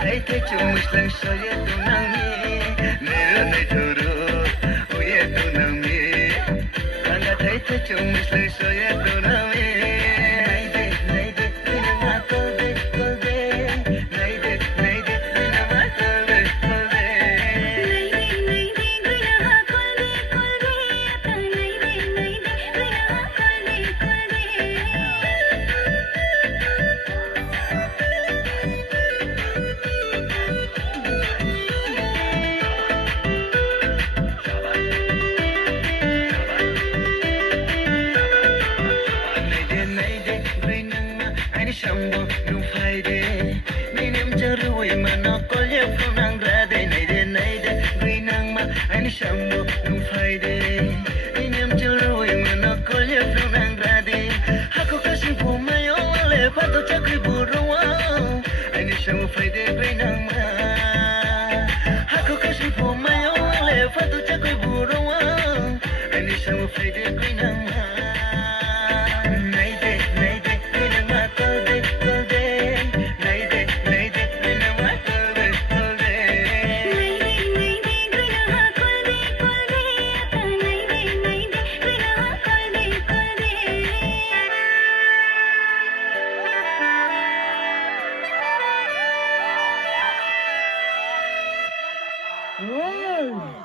thấy thế chung mực lần sau ye tu nang mi nero nei thuru o ye tu nang mi kanga thấy thế chung mực lần sau ye tu nang mi nei de vina ma kol de nei de vina ma kol de Shambo nung Friday minim jarui manokol ye funang rade naide gui nang ma ani shambo nung Friday minim jarui manokol ye funang rade hako kasing pumayo le pato chakri buruwa ani shambo Friday gui nang ma hako kasing pumayo le pato chakri buruwa ani shambo Friday gui nang ma Wow!